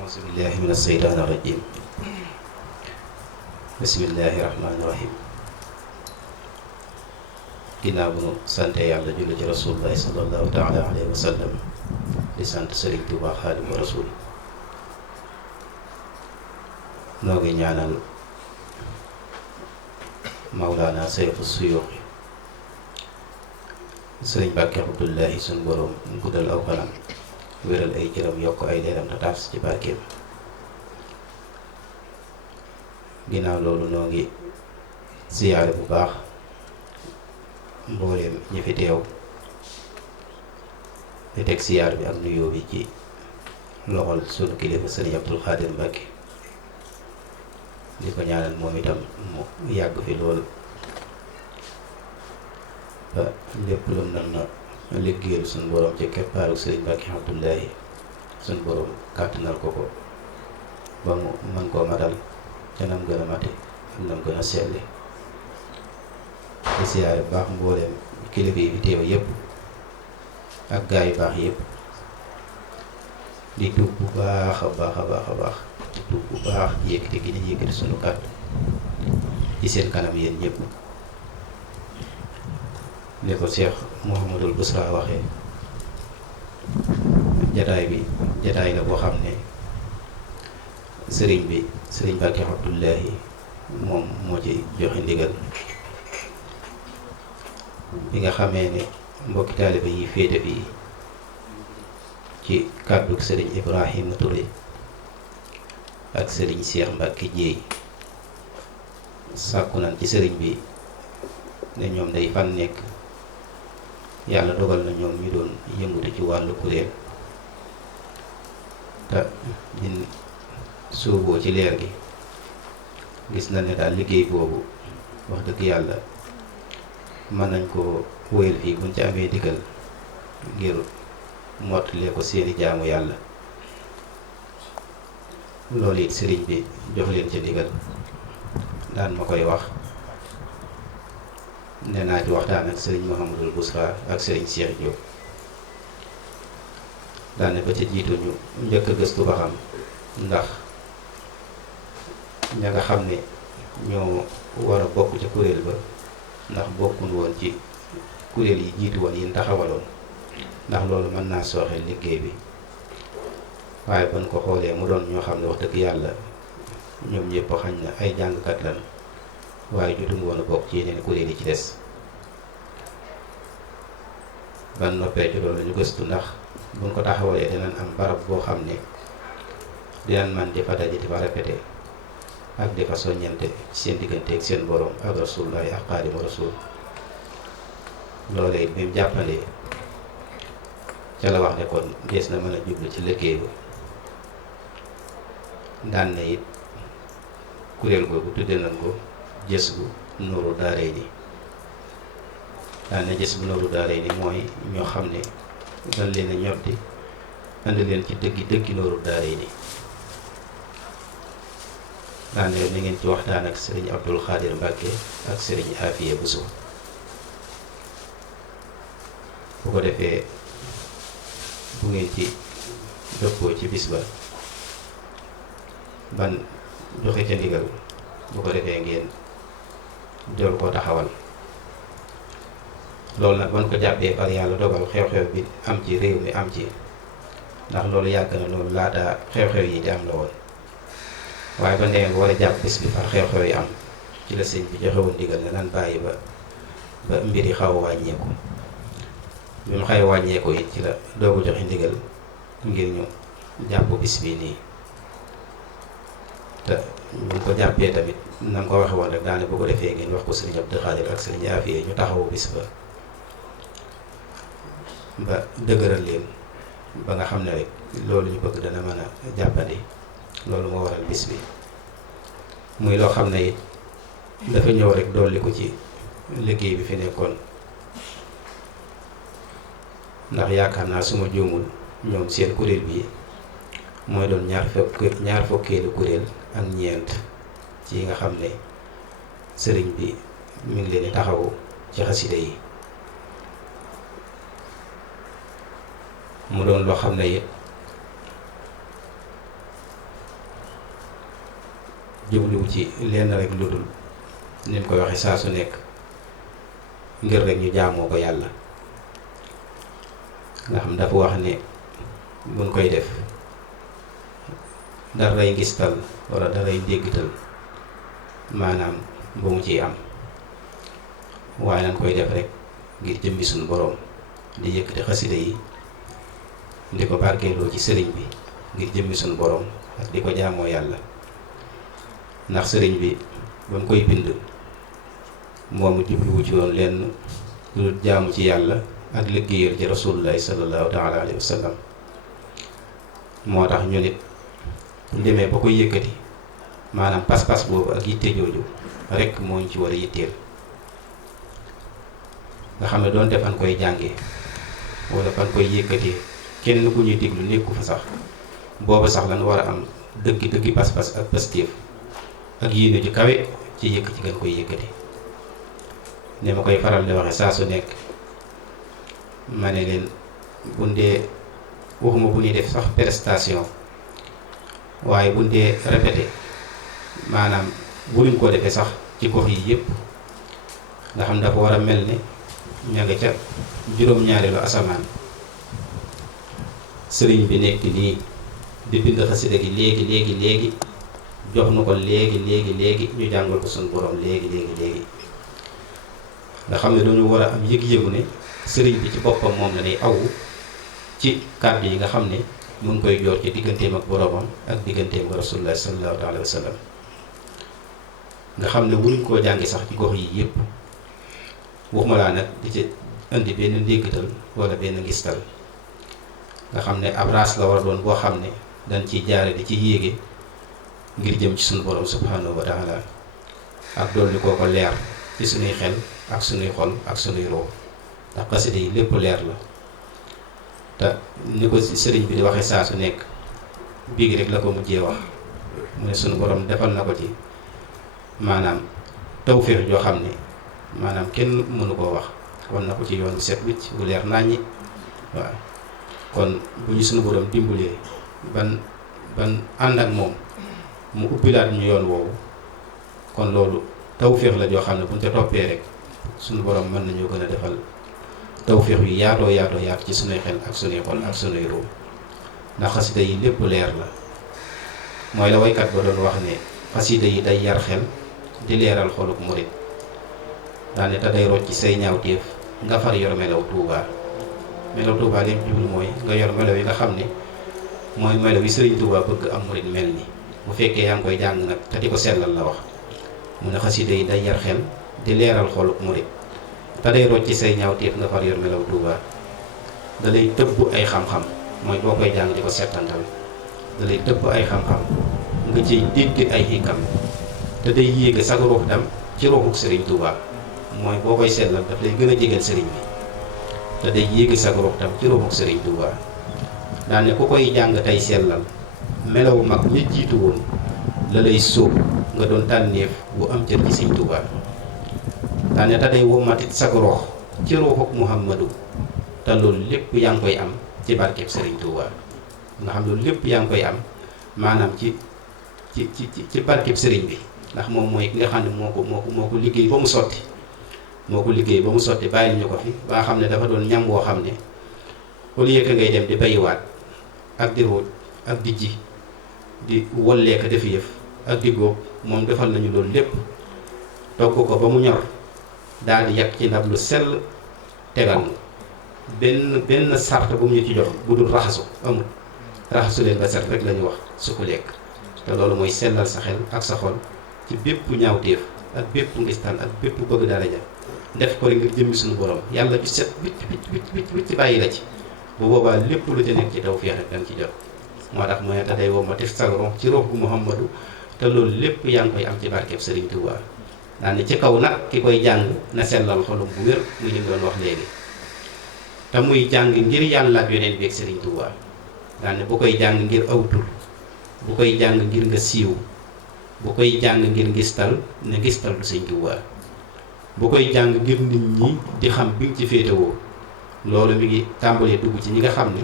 auzu billahi min asheytaani irajim bismillahi rahmaani rahim ginnaaw bu nu sante yàlla julli ci rasulullahi sallallahu taala alayhi wa sallam di sant Sëriñ Tuubaa Xaadimu Rasuul noo ngi ñaanal Mawlaana Seyfu Suyuuxi Sëriñ Mbàkke Abdullahi suñ boroom mu guddal aw fanam wéral ay jërëm yokk ay leeram te taaf ci barkeem ginnaaw loolu noo ngi siyaare bu baax mbooleem ñi fi teew di teg siyaar bi ak nuyoo bi ci loxol sunu kilifa Sëriñ Abdul Xaadir Mbàkke di ko ñaanal moom itam mu yàgg fi lool ba lépp lu nan na liggéeyal suñu borom ci keppaaru Sëriñ Mbàkke Abdullahi suñu borom kàttanal ko ko ba mu mën koo matal ca nam gën a mate ak nam gën a selle di siyaare bu baax mbooleem kilifa yi fi teew yépp ak gaa yu baax yépp di tuub bu baax a baax a baax a baax di tuub bu baax yëkkati gi ñu yëkkati sunu kàddu ci seen kanam yéen ñëpp ni ko Cheikh Mouhamadul Busra waxee jataay bi jataay la boo xam ne sëriñ bi Sëriñ Mbàkke Abdullahi moom moo ci joxe ndigal bi nga xamee ne mbokki taalibe yi féete fii ci kàddu Sëriñ Ibrahima Touré ak Sëriñ Cheikh Mbàkke Jéey sàkku nañ ci sëriñ bi ne ñoom day fan nekk yàlla dogal na ñoom ñu doon yëngutu ci wàllu kuréel te ñun suuboo ci leer gi gis na ne daal liggéey boobu wax dëgg yàlla mën nañ ko wóyal fii buñ ci amee digal ngir mottalee ko seeni jaamu yàlla loolu it sëriñ bi jox leen ca digal daan ma koy wax nee naa ci waxtaan ak sëriñ Mouhamadul Busra ak sëriñ Cheikh Diop daane ba ca jiitu ñu njëkk a gëstu ba xam ndax ña nga xam ne ñoo war a bokk ca kuréel ba ndax bokkun woon ci kuréel yi jiitu woon yi taxawaloon ndax loolu mën naa sooxeel liggéey bi waaye ban ko xoolee mu doon ñoo xam ne wax dëgg yàlla ñoom ñëpp xañ na ay jàngkat lan waaye jotuñ woon a bokk ci yeneen kuréel yi ci des ban noppee ci loolu ñu gëstu ndax buñ ko taxawalee dinañ am barab boo xam ne dinañ man di fa daje di fa répété ak di fa soññante seen diggante ak seen borom ak rasulullahi ak xaadimu rasul loolee it bi mu jàppalee ca la wax ne kon dees na mën a jublu ci liggéey ba daan na it kuréel googu tudde nañ ko jës bu nooru daaray ni daan na jës bu nooru daaray ni mooy ñoo xam ne dañ leen a ñoddi andi leen ci dëggi nooru daaray ni daan na ni ngeen ci waxtaan ak sëriñ Abdul Xaadir Mbàkke ak sëriñ Afiya Buso bu ko defee bu ngeen ci dëppoo ci bis ba ban joxe ca ndigal bu ko defee ngeen jol koo taxawal loolu nag ban ko jàppee par yàlla dogal xew-xew bi am ci réew mi am ci ndax loolu yàgg na loolu laata xew-xew yi di am la woon waaye ba ndee war a jàpp bis bi par xew-xew yi am ci la sëñ bi joxe woon ndigal ne nan bàyyi ba mbir yi xaw a wàññeeku bi mu xaw a wàññeeku it ci la doogu joxe ndigal ngir ñu jàpp bis bi nii te ñu ko jàppee tamit na nga ko waxe woon rek daane bu ko defee ngeen wax ko sëriñ Abdou Khadir ak sëriñ Afiye ñu taxawu bis ba dëgëral leen ba nga xam ne rek loolu ñu bëgg dana mën a jàppandi loolu moo waral bis bi muy loo xam ne it dafa ñëw rek dolli ko ci liggéey bi fi nekkoon ndax yaakaar naa suma juumul ñoom seen kuréel bi mooy doon ñaar fukkeelu kuréel ak ñeent ci nga xam ne sëriñ bi mi ngi leen di taxawu ci xasida yi mu doon loo xam ne it jubluwu ci lenn rek lu dul ni mu koy waxe saa su nekk ngir rek ñu jaamoo ko yàlla. nga xam dafa wax ne buñ koy def daray ngistal wala daray déggtal maanaam bu mu ciy am, waaye nañ koy def rek ngir jëmmi suñu boroom di yëkkati xasida yi di ko barkeeloo ci sëriñ bi ngir jëmmi suñu boroom ak di ko jaamoo yàlla. ndax sëriñ bi ba mu koy bind moomu jubluwu ci woon lenn lu jaamu ci yàlla ak liggéeyal ci rasulullahi sallallahu taala alayhi wa sallam. moo tax ñu nit bu demee ba koy yëkkati maanaam pas-pas boobu ak yitte jooju rek moo ñu ci war a yitteel, nga xam ne doon defan koy jàngee wala fan koy yëkkatee kenn ku ñuy déglu nekku fa sax, booba sax lan war a am dëggi pas-pas ak pastéef ak yéene ju kawe ci yëkkati gën koy yëkkati. ne ma koy faral di waxe saa su nekk ma ne leen bundee waxuma bu ñuy def sax prestation, waaye bundee répété maanaam bunuñ ko defee sax ci gox yi yépp nga xam dafa war a mel ne ña nga ca juróom-ñaareelu asamaan sëriñ bi nekk nii di bind xasida gi léegi jox nu ko léegi ñu jàngal ko suñu borom léegi nga xam ne dañu war a am yëg-yëgu ne sëriñ bi ci boppam moom la ñuy awu ci kàddu yi nga xam ne mu ngi koy joor ci digganteem ak boromam ak digganteem ak rasulullah sallallahu alayhi wa sallam. nga xam ne wuruñ koo jàngi sax ci gox yi yépp, waxuma laa nag di ci indi benn ndéggatal wala benn ngistal, nga xam ne ab raas la war a doon boo xam ne dañ ciy jaare di ci yéege ngir jëm ci suñu borom subhanahu wa taala ak dolli koo ko leer ci suñuy xel ak suñuy xol ak suñuy roo, ndax xasida yi lépp leer la. te ni ko sëriñ bi di waxee saa su nekk bii rek la ko mujjee wax mu ne suñu borom defal na ko ci maanaam tawféex joo xam ne maanaam kenn mënu koo wax, wan na ko ci yoon set wicc bu leer naññi. waaw kon bu ñu suñu borom dimbalee ban ànd ak moom mu ubbilaat ñu yoon woowu, kon loolu tawféex la joo xam ne buñ ca toppee rek suñu borom mën nañoo gën a defal tawféex yu yaatoo yaatu ci sunuy xel ak sunuy xol ak sunuy ruu. ndax xasida yi lépp leer la, mooy la waykat ba doon wax ne xasida yi day yar xel di leeral xoluk murit daane te day rocc ci say ñaawteef nga far yor melaw Tuubaa. melaw Tuubaa lim jublu mooy nga yor melaw yi nga xam ne mooy melaw yi Sëriñ Tuubaa bëgg am murit mel ni. bu fekkee yaa ngi koy jàng nag te di ko sellal la wax mu ne xasida yi day yar xel di leeral xoluk murit te day rocc ci say ñaawteef nga far yor melaw Tuubaa. da lay tëbb ay xam-xam, mooy boo koy jàng di ko settantal da lay tëbb ay xam-xam nga ciy dégg ay xikam, te day yéege sax ruux dem ci ruuxuk Sëriñ Tuubaa, mooy boo koy sellal daf lay gën a jegeel sëriñ bi te day yéege sax ruux dem ci ruuxuk Sëriñ Tuubaa. daan ne ku koy jàng tey sellal melaw mag ña jiitu woon la lay sóob nga doon tànneef bu am cër ci Sëriñ Tuubaa. daan ne te day womatit sax ruux ci ruuxuk Muhammadu, te loolu lépp yaa ngi koy am ci barkeb Sëriñ Tuubaa. nga xam loolu lépp yaa ngi koy am maanaam ci barkeb sëriñ bi, ndax moom mooy ki nga xam ne moo ko liggéey ba mu sotti. bàyyi ñu ko fi ba nga xam ne dafa doon ñam boo xam ne au lieu que ngay dem di bayiwaat ak di ruuj ak di ji di wolleeka def yëf ak di góob, moom defal nañu loolu lépp togg ko ba mu ñor daal di yàq ci ndab lu sell tegal na benn sart bu mu ñu ci jox bu dul raxasu amul. raxasu leen ba set rek la ñu wax su ko lekk, te loolu mooy sellal sa xel ak sa xol ci bépp ñaawteef ak bépp ngistal ak bépp bëgg daraja, def ko rek ngir jëmmi suñu borom yàlla ju set wicc ci bàyyi la ci. bu boobaa lépp lu ca nekk ci tawfeex rek danga ci jot. moo tax mooy te day womma tif sagron ci rox gu Muhammadu, te loolu lépp yaa ngi koy am ci barkeb Sëriñ Tuubaa. daal ne ci kaw nag ki koy jàng na sellal xolum bu wér mu ñu doon wax léegi, te muy jàng ngir yàlla ak yoneen bi ak Sëriñ Tuubaa. daal ne bu koy jàng ngir aw tur, bu koy jàng ngir nga siiw, bu koy jàng ngir ngistal ne ngistal du Sëriñ Tuubaa. bu koy jàng ngir nit ñi di xam bi nga ci féetewoo, loolu mi ngi tàmbalee dugg ci ñi nga xam ne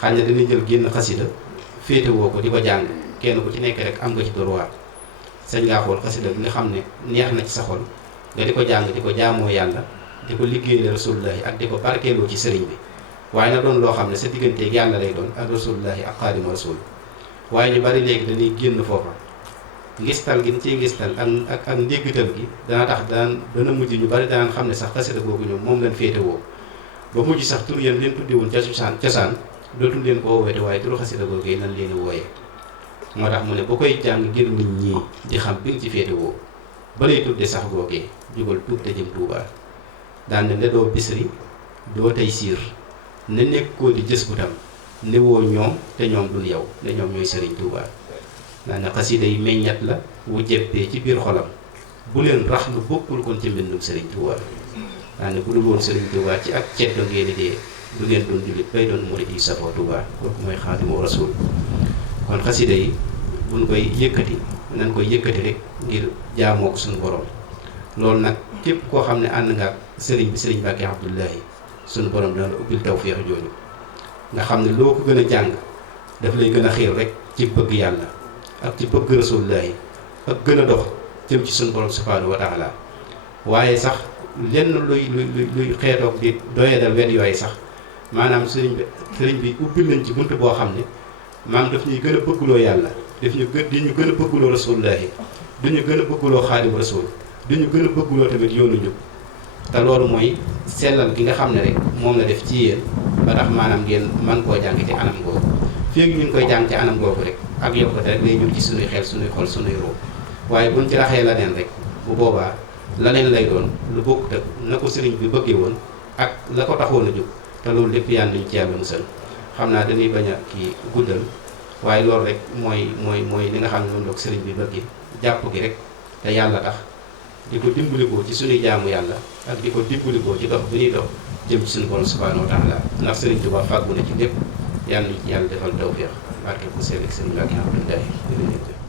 xëy na dana jël génn xasida féetewoo ko di ko jàng, kenn ku ci nekk rek am nga ci droit sañ ngaa xool xasida bi nga xam ne neex na ci sa xol nga di ko jàng di ko jaamoo yàlla di ko liggéeyale rasulullahi ak di ko barkeeloo ci sëriñ bi waaye na doon loo xam ne sa digganteeg yàlla lay doon ak rasulullahi ak xaadimu rasul waaye ñu bari léegi dañuy génn foofa ngistal gi ciy ngistal ak ndéggital gi dana tax dana mujj ñu bari danaan xam ne sax xasida googu ñoom moom lañ féetewoo ba mujj sax tur yéen leen tuddi woon ca cosaan dootul leen ko woowete waaye turu xasida googu yi nan leen wooyee moo tax mu ne ba koy jàng ngir nit ñi di xam bi nga ci féetewoo ba lay tudde sax googee jógal tuub te jëm Tuubaa daan ne doo bisri doo tey siir ne nekkoo di jës bu tam ne woo ñoom te ñoom dul yow ne ñoom ñooy sëriñ Tuubaa daan ne xasida yi meññat la wu jeppee ci biir xolam bu leen rax lu bokkul kon ci mbindum sëriñ Tuubaa daan ne bu dul woon sëriñ Tuubaa ci ak ceddo ngeen di dee du ngeen doon jullit bay doon murid yi safoo Tuubaa kooku mooy Xaadimu Rasuul kon xasida yi buñ koy yëkkati nañ koy yëkkati rek ngir jaamoo ko suñu borom loolu nag képp koo xam ne ànd nga ak sëriñ bi sëriñ Mbàkke Abdullahi suñu borom dana la ubbil tawfeex jooju nga xam ne loo ko gën a jàng daf lay gën a xiir rek ci bëgg yàlla ak ci bëgg rasulullahi ak gën a dox jëm ci suñu borom subhaanahu wa taala waaye sax lenn luy xeetoog di doyadal wet yooyu sax maanaam sëriñ bi ubbil nañ ci bunt boo xam ne maanaam daf ñuy gën a bëgguloo yàlla daf ñu gën a bëgguloo rasulullahi duñu gën a bëgguloo xaadim rasul duñu gën a bëgguloo tamit yoonu njub te loolu mooy sellal gi nga xam ne rek moom la def ci yéen ba tax maanaam ngeen man koo jàng ci anam googu fii ñu ngi koy jàng ci anam googu rek ak yokkute rek lay jur ci suñuy xel suñuy xol suñuy roo waaye buñ ci raxee la neen rek bu boobaa la leen lay doon lu bokk ak na ko sëriñ bi bëggee woon ak la ko taxoon a jóg te loolu lépp yàlla nañu ci yàlla musal xam naa dañuy bañ a kii guddal waaye loolu rek mooy li nga xam ne moom la ko sëriñ bi bëggee jàpp gi rek te yàlla tax di ko dimbalikoo ci suñuy jaamu yàlla ak di ko dimbalikoo ci dox bi ñuy dox jëm ci suñu borom subhanahu wa taala ndax sëriñ Tuubaa fàggu na ci lépp yàlla nañu ci yàlla defal tawfeex barke bu sell ak sëriñ Mbàkke Abdoulaye